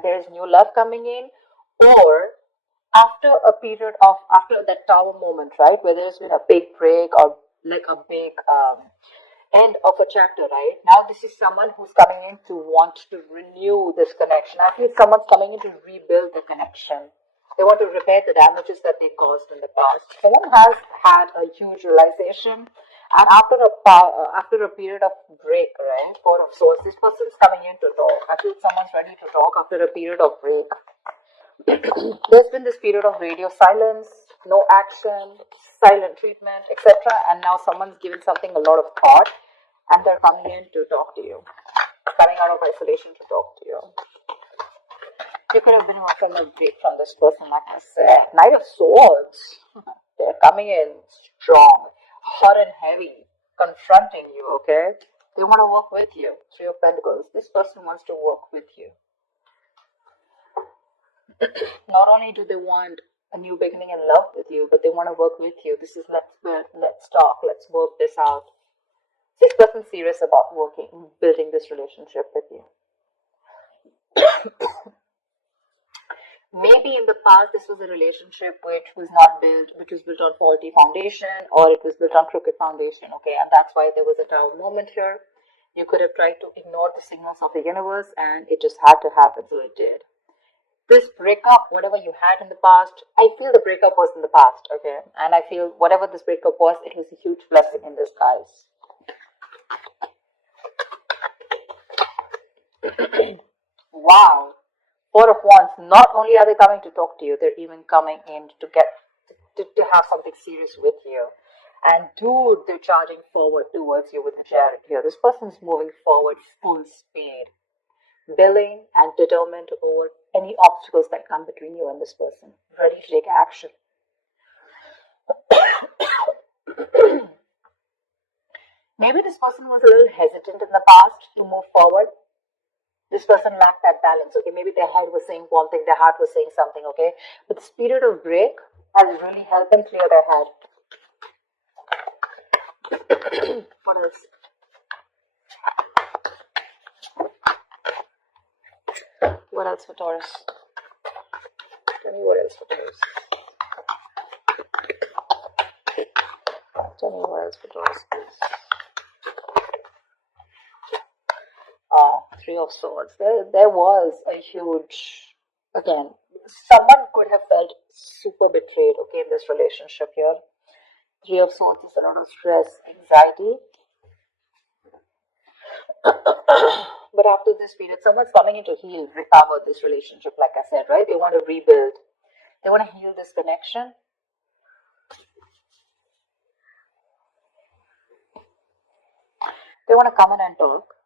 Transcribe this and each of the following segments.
there's new love coming in, or after that tower moment, right, where there's been a big break or like a big end of a chapter, right? Now this is someone who's coming in to want to renew this connection. I feel someone's coming in to rebuild the connection. They want to repair the damages that they caused in the past. Someone has had a huge realization, and after a period of break, right, Four of Swords, this person's coming in to talk. I feel someone's ready to talk after a period of break. There's been this period of radio silence, no action, silent treatment, etc. And now someone's given something a lot of thought, and they're coming in to talk to you, coming out of isolation to talk to you. You could have been from a break from this person, like I said. Knight of Swords. They're coming in strong, hot and heavy, confronting you, okay? They want to work with you. Three of Pentacles. This person wants to work with you. Not only do they want a new beginning in love with you, but they want to work with you. This is let's build, let's talk, let's work this out. This person's serious about building this relationship with you. Maybe in the past this was a relationship which was built on faulty foundation, or it was built on crooked foundation, okay? And that's why there was a tower moment here. You could have tried to ignore the signals of the universe, and it just had to happen, so it did. This breakup, whatever you had in the past, I feel the breakup was in the past, okay? And I feel whatever this breakup was, it was a huge blessing in disguise. Wow. Four of Wands, not only are they coming to talk to you, they're even coming in to have something serious with you. And dude, they're charging forward towards you with the Chariot here. This person's moving forward full speed, willing and determined to over any obstacles that come between you and this person, ready to take action. Maybe this person was a little hesitant in the past to move forward. This person lacked that balance, okay? Maybe their head was saying one thing, their heart was saying something, okay? But this period of break has really helped them clear their head. What else? What else for Taurus? Tell me what else for Taurus. Tell me what else for Taurus, please. Three of Swords. There was a huge, again, someone could have felt super betrayed, okay, in this relationship here. Three of Swords is a lot of stress, anxiety. But after this period, someone's coming in to heal, recover this relationship, like I said, right? They want to rebuild. They want to heal this connection. They want to come in and talk.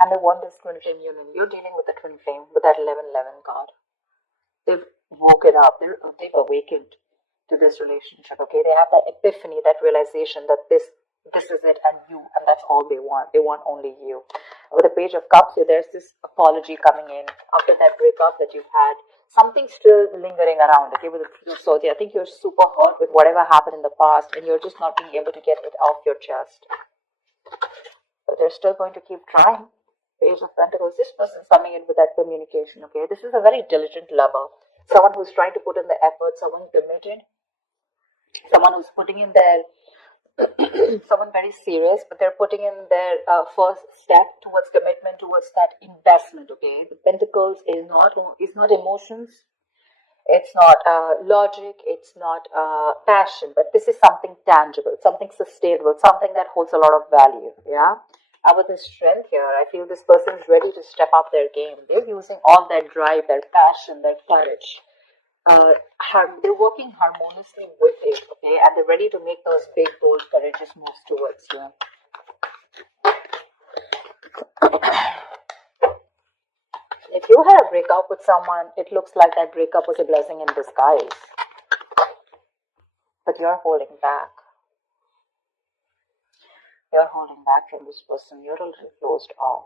And they want this twin flame union. You're dealing with the twin flame with that 11-11 card. They've woken up. They've awakened to this relationship, okay? They have that epiphany, that realization that this is it and you, and that's all they want. They want only you. With the Page of Cups, there's this apology coming in after that breakup that you've had. Something still lingering around, okay, with the Three of Swords. I think you're super hurt with whatever happened in the past, and you're just not being able to get it off your chest. But they're still going to keep trying. Page of Pentacles, this person's coming in with that communication, okay? This is a very diligent lover. Someone who's trying to put in the effort, someone committed, someone who's putting in their, someone very serious, but they're putting in their first step towards commitment, towards that investment, okay? The Pentacles is not emotions, it's not logic, it's not passion, but this is something tangible, something sustainable, something that holds a lot of value, yeah? With the strength here, I feel this person is ready to step up their game. They're using all their drive, their passion, their courage. They're working harmoniously with it, okay? And they're ready to make those big, bold, courageous moves towards you. If you had a breakup with someone, it looks like that breakup was a blessing in disguise. But you're holding back. You're holding back from this person. You're a little closed off.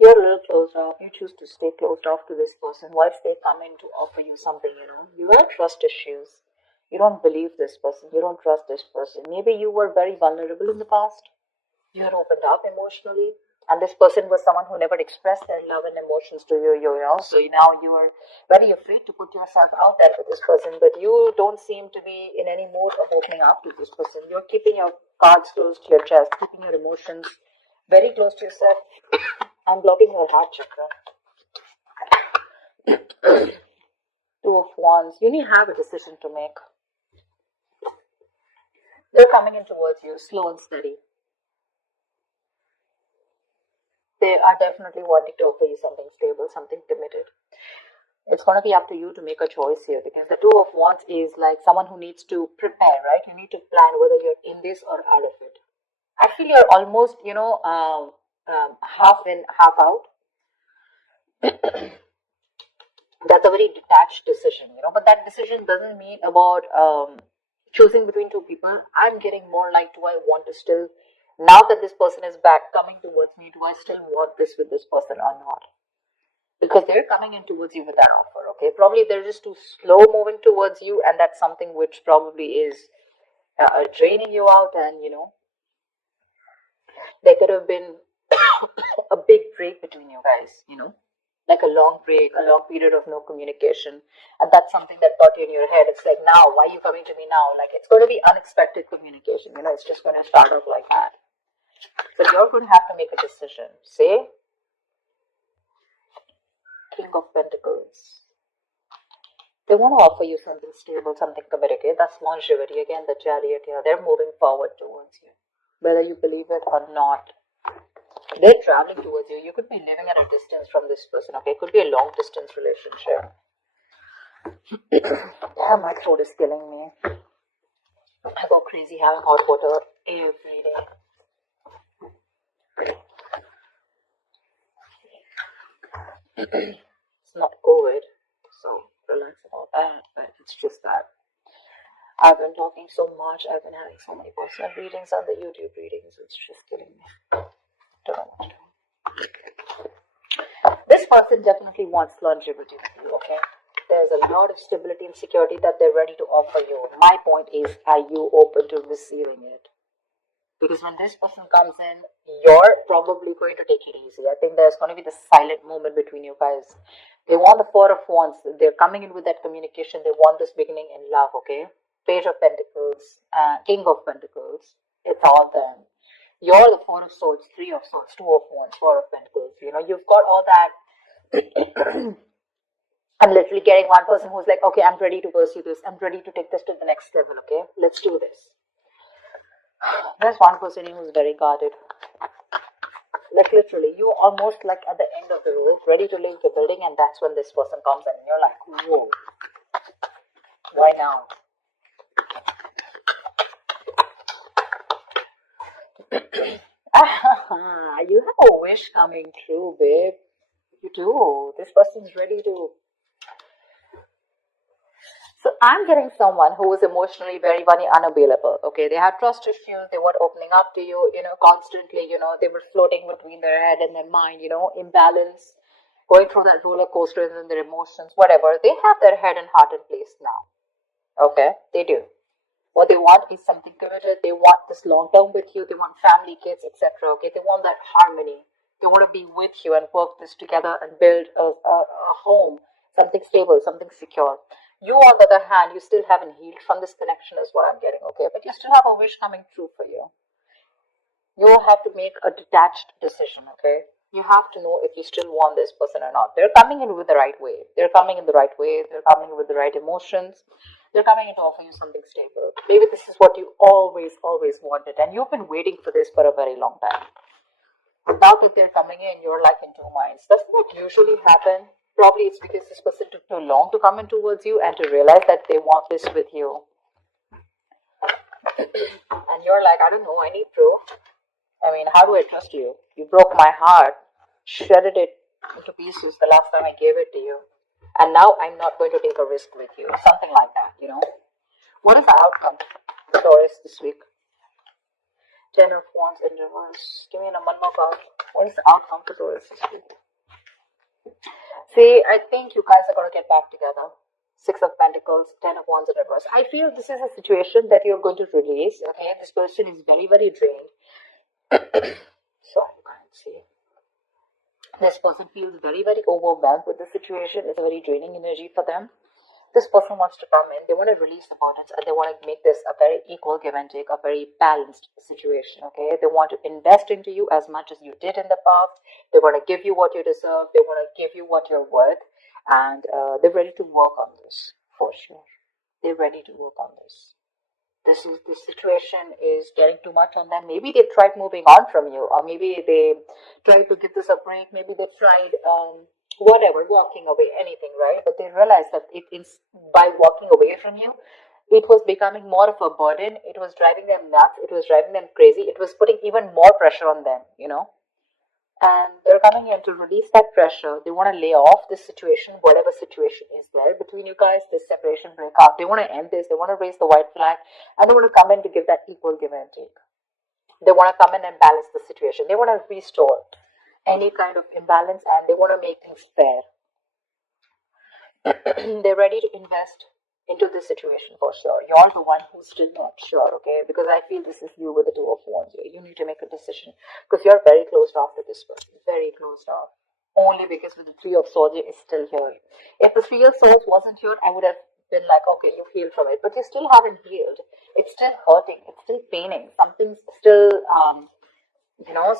You're a little closed off. You choose to stay closed off to this person whilst they come in to offer you something, you know. You have trust issues. You don't believe this person. You don't trust this person. Maybe you were very vulnerable in the past. You had opened up emotionally, and this person was someone who never expressed their love and emotions to you. So now you are very afraid to put yourself out there with this person, but you don't seem to be in any mood of opening up to this person. You're keeping your cards close to your chest, keeping your emotions very close to yourself, and blocking your heart chakra. Two of Wands. You need to have a decision to make. They're coming in towards you, slow and steady. They are definitely wanting to offer you something stable, something committed. It's going to be up to you to make a choice here, because the Two of Wands is like someone who needs to prepare, right? You need to plan whether you're in this or out of it. I feel you're almost, half in, half out. That's a very detached decision, but that decision doesn't mean about choosing between two people. I'm getting more like, do I want to still, now that this person is back coming towards me, do I still want this with this person or not? Because they're coming in towards you with that offer, okay? Probably they're just too slow moving towards you, and that's something which probably is draining you out. And there could have been a big break between you guys, like a long break, a long period of no communication. And that's something that got you in your head. It's like, now, why are you coming to me now? Like, it's going to be unexpected communication, it's just going to start off like that. But you're going to have to make a decision. Say, King of Pentacles. They want to offer you something stable, something committed. Okay? That's longevity. Again, the Chariot here. They're moving forward towards you, whether you believe it or not. They're traveling towards you. You could be living at a distance from this person. Okay, it could be a long distance relationship. Damn, my throat is killing me. I go crazy having hot water every day. It's not COVID, so relax about that, but it's just that I've been talking so much. I've been having so many personal readings on the YouTube readings. It's just killing me. Don't know what to do. This person definitely wants longevity with you, okay? There's a lot of stability and security that they're ready to offer you. My point is, are you open to receiving it? Because when this person comes in, you're probably going to take it easy. I think there's going to be the silent moment between you guys. They want the Four of Wands. They're coming in with that communication. They want this beginning in love, okay? Page of Pentacles, King of Pentacles. It's all them. You're the Four of Swords, Three of Swords, Two of Wands, Four of Pentacles. You've got all that. I'm literally getting one person who's like, okay, I'm ready to pursue this. I'm ready to take this to the next level, okay? Let's do this. There's one person who's very guarded. Like literally, you're almost like at the end of the road, ready to leave the building, and that's when this person comes in, and you're like, whoa, why now? You have a wish coming true, babe. You do. This person's ready to. So I'm getting someone who is emotionally very, very unavailable. Okay, they had trust issues. They weren't opening up to you, constantly. They were floating between their head and their mind. Imbalance, going through that roller coaster in their emotions, whatever. They have their head and heart in place now. Okay, they do. What they want is something committed. They want this long term with you. They want family, kids, etc. Okay, they want that harmony. They want to be with you and work this together and build a home, something stable, something secure. You, on the other hand, you still haven't healed from this connection, is what I'm getting. Okay, but you still have a wish coming true for you. You have to make a detached decision. Okay, you have to know if you still want this person or not. They're coming in with the right way. They're coming in the right way. They're coming in with the right emotions. They're coming in to offer you something stable. Maybe this is what you always, always wanted, and you've been waiting for this for a very long time. Now that they're coming in, you're like in two minds. Doesn't that usually happen? Probably it's because this person took too long to come in towards you and to realize that they want this with you. And you're like, I don't know, I need proof. I mean, how do I trust you? You broke my heart, shredded it into pieces the last time I gave it to you. And now I'm not going to take a risk with you. Something like that, What is the outcome for Taurus this week? 10 of Wands in reverse. Give me one more card. What is the outcome for Taurus this week? See, I think you guys are going to get back together. Six of Pentacles, Ten of Wands in reverse. I feel this is a situation that you're going to release. Okay, this person is very, very drained. Sorry, you can't see. This person feels very, very overwhelmed with the situation. It's a very draining energy for them. This person wants to come in. They want to release the burdens and they want to make this a very equal give and take, a very balanced situation. Okay, they want to invest into you as much as you did in the past. They want to give you what you deserve. They want to give you what you're worth, and they're ready to work on this for sure. They're ready to work on this. This situation is getting too much on them. Maybe they tried moving on from you, or maybe they tried to give this a break. Maybe they tried whatever, walking away, anything, right? But they realized that by walking away from you, it was becoming more of a burden. It was driving them nuts. It was driving them crazy. It was putting even more pressure on them, and they're coming in to release that pressure. They want to lay off this situation, whatever situation is there between you guys, this separation breakup. They want to end this. They want to raise the white flag, and they want to come in to give that equal give and take. They want to come in and balance the situation. They want to restore any kind of imbalance, and they want to make things fair. They're ready to invest into this situation for sure. You're the one who's still not sure, okay? Because I feel this is you with the Two of Wands here. You need to make a decision because you're very closed off to this person. Very closed off. Only because with the Three of Swords is still here. If the Three of Swords wasn't here, I would have been like, okay, you've healed from it. But you still haven't healed. It's still hurting. It's still paining. Something's still,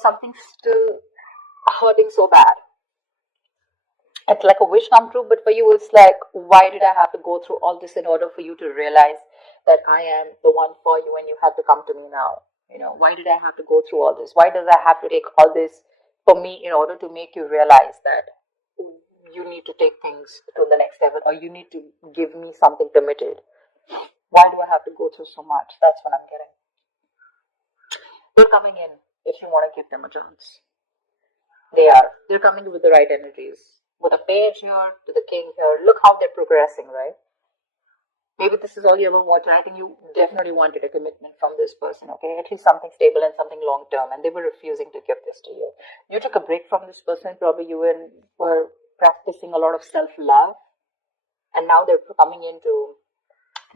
something's still hurting so bad. It's like a wish come true, but for you, it's like, why did I have to go through all this in order for you to realize that I am the one for you and you have to come to me now? Why did I have to go through all this? Why does I have to take all this for me in order to make you realize that you need to take things to the next level or you need to give me something committed? Why do I have to go through so much? That's what I'm getting. They're coming in if you want to give them a chance. They're coming in with the right energies. With a page here, to the king here. Look how they're progressing, right? Maybe this is all you ever wanted. I think you definitely wanted a commitment from this person, okay? At least something stable and something long term, and they were refusing to give this to you. You took a break from this person. Probably you were practicing a lot of self-love, and now they're coming in to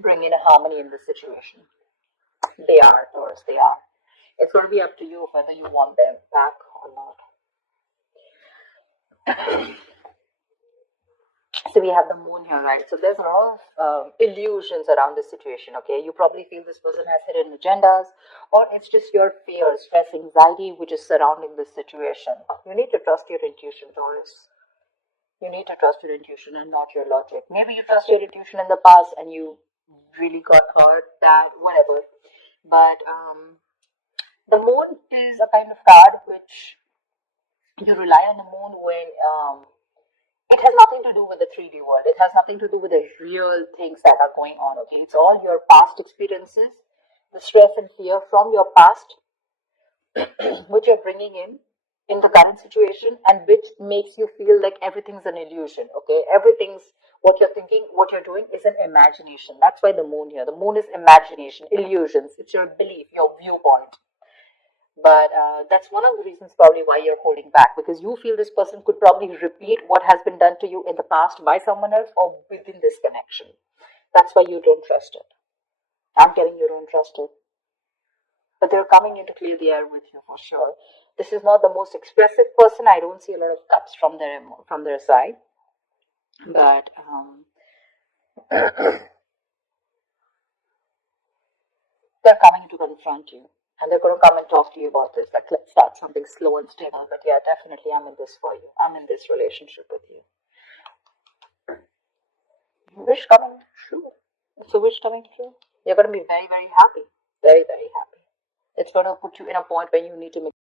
bring in a harmony in this situation. They are, Taurus, they are. It's going to be up to you whether you want them back or not. So we have the moon here, right? So there's a lot of illusions around this situation, okay? You probably feel this person has hidden agendas, or it's just your fear, stress, anxiety, which is surrounding this situation. You need to trust your intuition, Taurus. You need to trust your intuition and not your logic. Maybe you trust your intuition in the past and you really got hurt, that, whatever. But the moon is a kind of card which you rely on the moon when it has nothing to do with the 3D world. It has nothing to do with the real things that are going on, okay? It's all your past experiences, the stress and fear from your past, which you're bringing in the current situation, and which makes you feel like everything's an illusion, okay? Everything's what you're thinking, what you're doing is an imagination. That's why the moon here. The moon is imagination, illusions. It's your belief, your viewpoint. But that's one of the reasons probably why you're holding back, because you feel this person could probably repeat what has been done to you in the past by someone else or within this connection. That's why you don't trust it. I'm getting you don't trust it. But they're coming in to clear the air with you for sure. This is not the most expressive person. I don't see a lot of cups from their side. But they're coming to confront you. And they're going to come and talk to you about this. Like, let's start something slow and stable. But yeah, definitely I'm in this for you. I'm in this relationship with you. Wish coming true. It's a wish coming true. You're going to be very, very happy. Very, very happy. It's going to put you in a point where you need to make